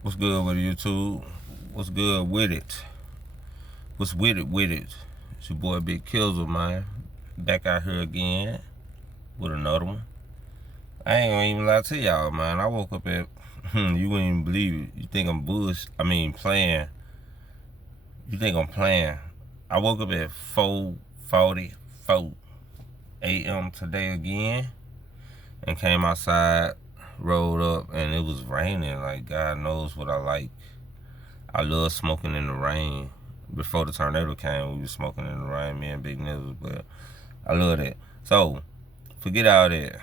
What's good with YouTube? What's good with it? What's with it with it? It's your boy Big Killzer, man. Back out here again with another one. I ain't gonna even lie to y'all, man. I woke up at, you wouldn't even believe it. You think I'm playing. You think I'm playing. I woke up at 4:44 a.m. today again and came outside, rolled up, and it was raining. Like, God knows what I like. I love smoking in the rain. Before the tornado came, we was smoking in the rain, me and Big Nizzles, but I love that. So, forget all that.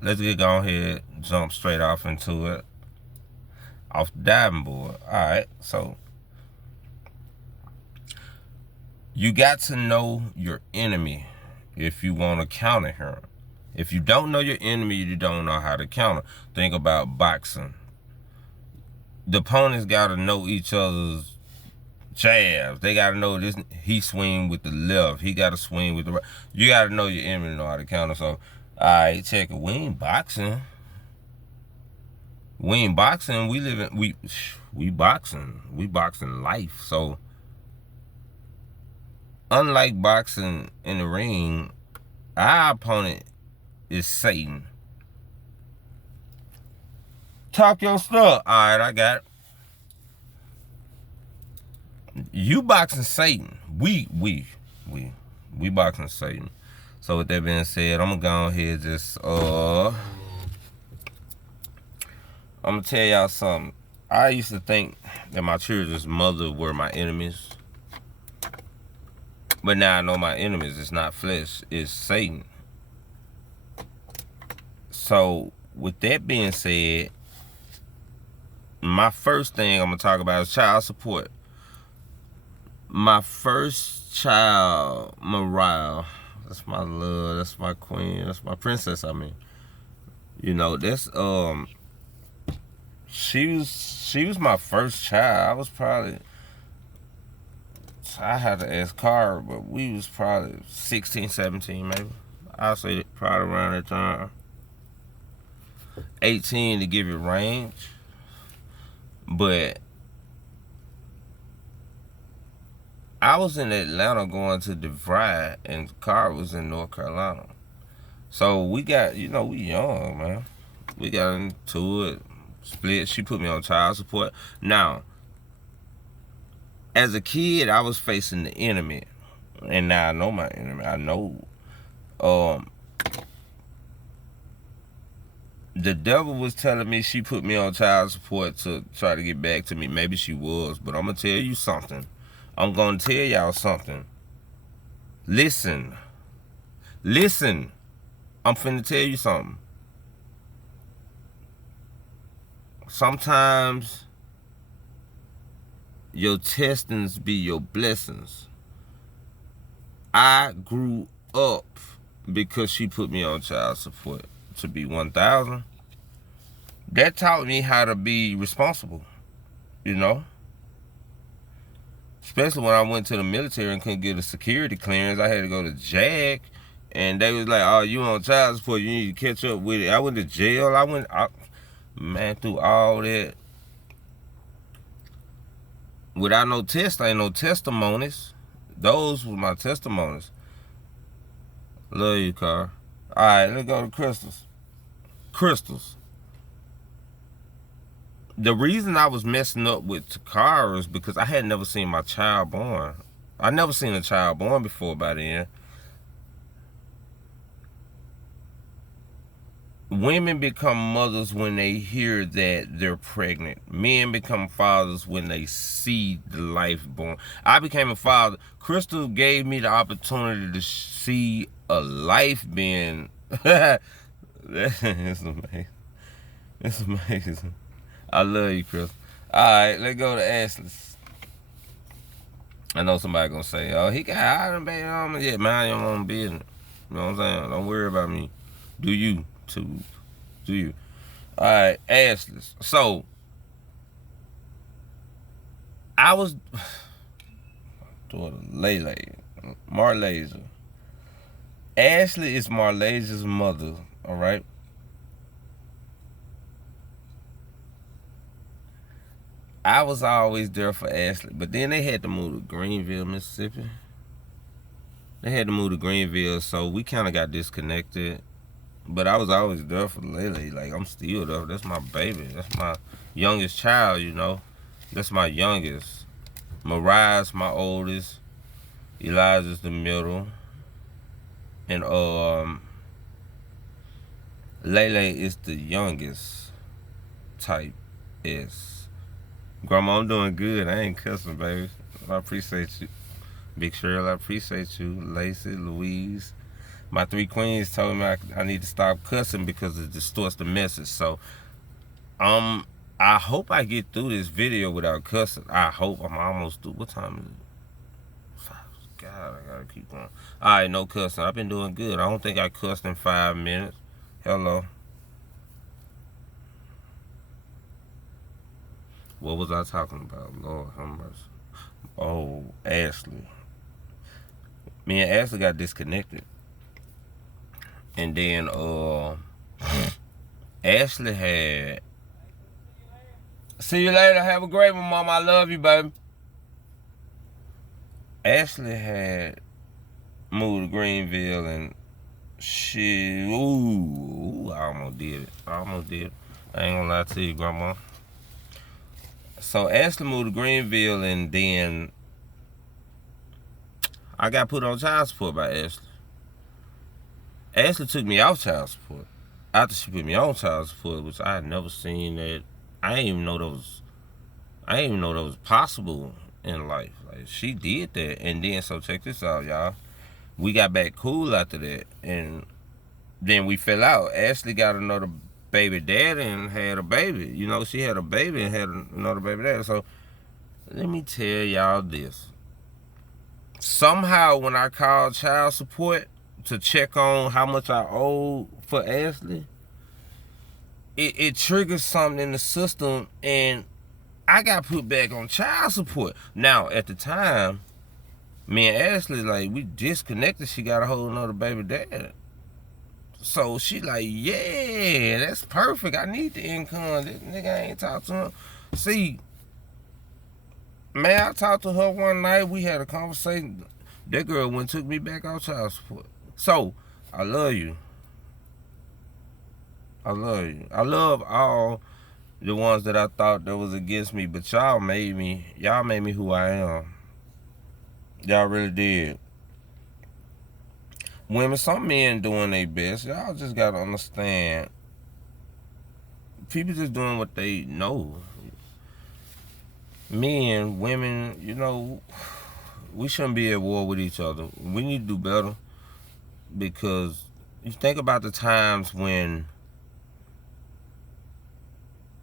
Let's get going ahead, jump straight off into it. Off the diving board. Alright, so you got to know your enemy if you want to counter him. If you don't know your enemy, you don't know how to counter. Think about boxing. The opponents got to know each other's jabs. They gotta know this. He swing with the left. He gotta swing with the right. You gotta know your enemy to know how to counter. So, alright, check it. We ain't boxing. We ain't boxing. We living. We boxing. We boxing life. So, unlike boxing in the ring, our opponent is Satan. Talk your stuff. Alright, I got it. You boxing Satan. We boxing Satan. So with that being said, I'm gonna go ahead and just I'm gonna tell y'all something. I used to think that my children's mother were my enemies. But now I know my enemies. It's not flesh, it's Satan. So with that being said, my first thing I'm gonna talk about is child support. My first child, Mariah, that's my love, that's my queen, that's my princess, I mean. You know, that's she was my first child. I had to ask Carl, but we was probably 16, 17 maybe. I'll say probably around that time. 18 to give it range. But I was in Atlanta going to DeVry, and Carl was in North Carolina. So we got, we young, man. We got into it, split. She put me on child support. Now, as a kid, I was facing the enemy. And now I know my enemy. I know the devil was telling me she put me on child support to try to get back to me. Maybe she was, but I'm going to tell you something. I'm going to tell y'all something. Listen. I'm finna tell you something. Sometimes your testings be your blessings. I grew up because she put me on child support to be 1,000. That taught me how to be responsible, Especially when I went to the military and couldn't get a security clearance. I had to go to JAG, and they was like, "Oh, you on child support? You need to catch up with it." I went to jail. Man, through all that. Without no test, ain't no testimonies. Those were my testimonies. Love you, Carl. All right, let's go to crystals. Crystals. The reason I was messing up with Takara is because I had never seen my child born. I never seen a child born before by then. Women become mothers when they hear that they're pregnant. Men become fathers when they see the life born. I became a father. Crystal gave me the opportunity to see a life being... It's amazing. It's amazing. I love you, Crystal. Alright, let's go to Ashley's. I know somebody gonna say, "Oh, he got out of baby on me." Yeah, mind your own business. You know what I'm saying? Don't worry about me. Do you, too? Do you? Alright, Ashley's. So, I was... daughter, Lele. Marlasia. Ashley is Marlasia's mother, alright? I was always there for Ashley, but then they had to move to Greenville, Mississippi. They had to move to Greenville, so we kind of got disconnected. But I was always there for Lily. Like, I'm still there. That's my baby. That's my youngest child, you know. That's my youngest. Mariah's my oldest. Elijah's the middle. And Lele is the youngest type S. Grandma, I'm doing good. I ain't cussing, baby. I appreciate you. Big Cheryl, I appreciate you. Lacey, Louise. My 3 queens told me I need to stop cussing because it distorts the message. So, I hope I get through this video without cussing. I hope. I'm almost through. What time is it? God, I gotta keep going. Alright, no cussing. I've been doing good. I don't think I cussed in 5 minutes. Hello. What was I talking about? Lord have mercy. Oh, Ashley. Me and Ashley got disconnected. And then Ashley had... See you later. Have a great one, Mama. I love you, baby. Ashley had moved to Greenville and she... Ooh, I almost did it. I ain't gonna lie to you, Grandma. So Ashley moved to Greenville and then I got put on child support by Ashley. Ashley took me off child support after she put me on child support, which I had never seen that. I didn't even know that was possible in life. Like, she did that, and then so check this out, y'all. We got back cool after that, and then we fell out. Ashley got another baby daddy and had a baby. You know, she had a baby and had another baby daddy. So let me tell y'all this. Somehow when I called child support to check on how much I owed for Ashley, it triggered something in the system and I got put back on child support. Now, at the time, me and Ashley, like, we disconnected. She got a whole nother baby dad. So she like, yeah, that's perfect. I need the income. This nigga ain't talk to him. See, man, I talked to her one night. We had a conversation. That girl went and took me back on child support. So, I love you. I love you. I love all the ones that I thought that was against me, but y'all made me who I am. Y'all really did. Women, some men doing their best. Y'all just gotta understand. People just doing what they know. Men, women, you know, we shouldn't be at war with each other. We need to do better. Because you think about the times when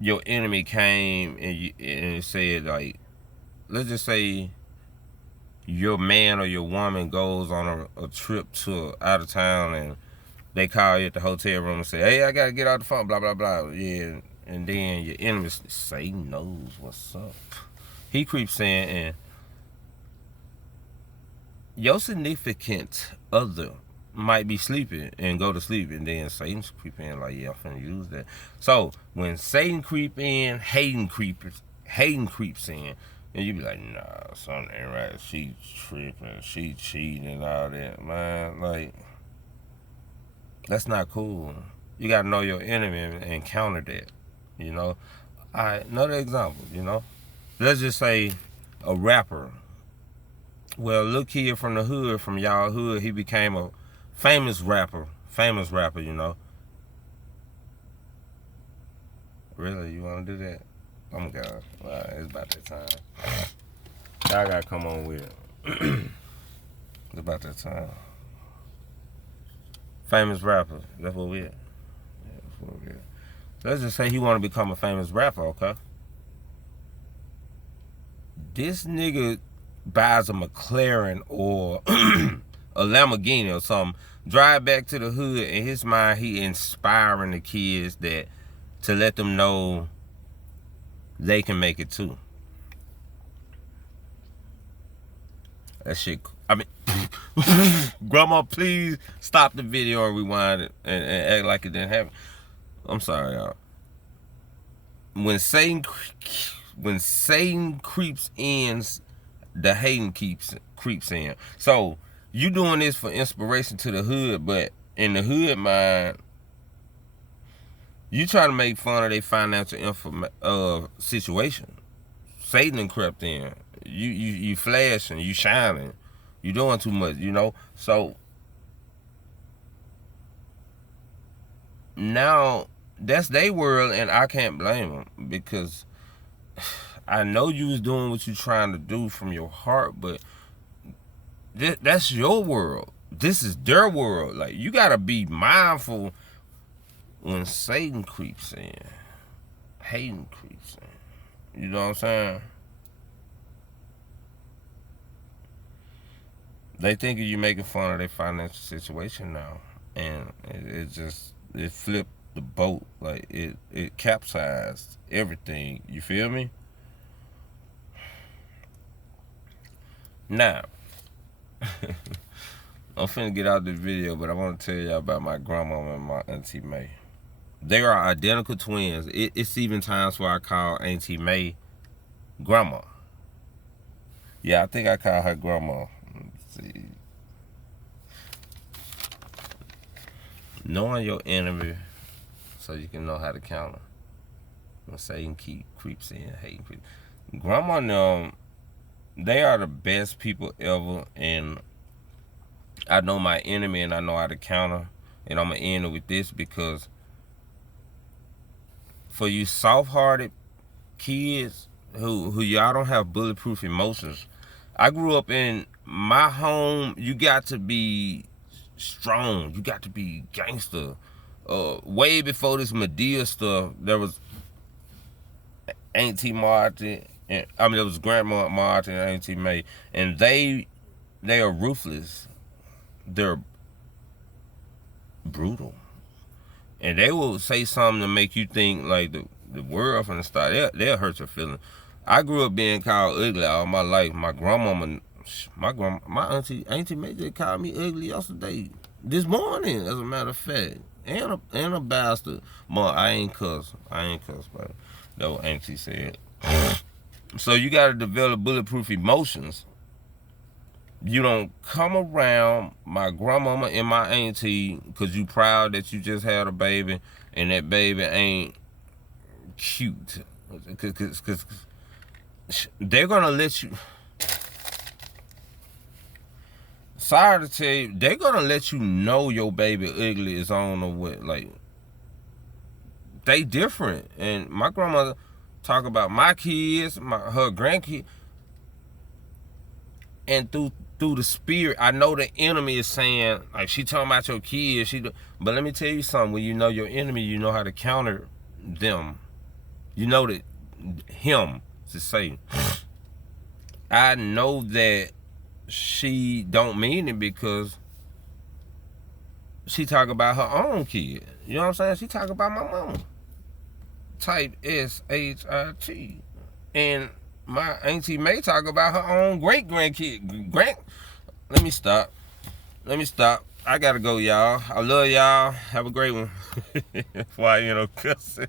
your enemy came and said, like, let's just say your man or your woman goes on a trip to out of town and they call you at the hotel room and say, hey, I gotta get out the phone, blah, blah, blah. Yeah, and then your enemy, Satan knows what's up. He creeps in and your significant other might be sleeping and go to sleep, and then Satan's creep in like, yeah, I'm finna use that. So when Satan creep in, Hayden creeps in, and you be like, nah, something ain't right. She tripping, she cheating and all that, man. Like, that's not cool. You gotta know your enemy and counter that, you know. All right, another example, you know. Let's just say a rapper. Well, a little kid from the hood, from y'all hood, he became a famous rapper, you know. Really, you want to do that? Oh my God, wow, it's about that time. Y'all gotta come on with it. It's about that time. Famous rapper, that's what we at. Yeah, that's what we at. Let's just say he want to become a famous rapper, okay? This nigga buys a McLaren or a Lamborghini or something, drive back to the hood. In his mind, he inspiring the kids that to let them know they can make it too. That shit, I mean, Grandma, please stop the video and rewind it and act like it didn't happen. I'm sorry, y'all. When Satan when Satan creeps in, the hating creeps in. So you doing this for inspiration to the hood, but in the hood mind, you try to make fun of their financial situation. Satan crept in. You flashing, you shining, you doing too much, you know. So now that's their world, and I can't blame them, because I know you was doing what you trying to do from your heart, but that's your world. This is their world. Like, you gotta be mindful when Satan creeps in, hating creeps in. You know what I'm saying? They think you making fun of their financial situation now, and it flipped the boat. Like, it capsized everything. You feel me? Now, I'm finna get out this video, but I want to tell y'all about my grandma and my Auntie May. They are identical twins. It's even times where I call Auntie May grandma. Yeah, I think I call her grandma. Let's see. Knowing your enemy so you can know how to counter. When Satan creeps in, hating creeps. Grandma and them, they are the best people ever, and I know my enemy and I know how to counter. And I'm gonna end it with this, because for you soft-hearted kids who y'all don't have bulletproof emotions, I grew up in my home. You got to be strong. You got to be gangster. Way before this Medea stuff, there was Auntie Martin, and there was Grandma Martin and Auntie May, and they are ruthless. They're brutal, and they will say something to make you think like the world from the start. They'll hurt your feelings. I grew up being called ugly all my life. My grandmama, my Auntie May just called me ugly yesterday, this morning, as a matter of fact, and a bastard. But I ain't cuss, but that what Auntie said. So you got to develop bulletproof emotions. You don't come around my grandmama and my auntie because you proud that you just had a baby and that baby ain't cute. Because they're going to let you... Sorry to tell you, they're going to let you know your baby ugly is on or what. Like, they different. And my grandmother talk about my kids, her grandkids, and through the spirit, I know the enemy is saying, like, she talking about your kids. But let me tell you something. When you know your enemy, you know how to counter them. You know that him, to say. I know that she don't mean it, because she talk about her own kid. You know what I'm saying? She talk about my mama. Type S-H-I-T. And my Auntie May talk about her own great-grandkid. Let me stop. I gotta go, y'all. I love y'all. Have a great one. Why, cussing.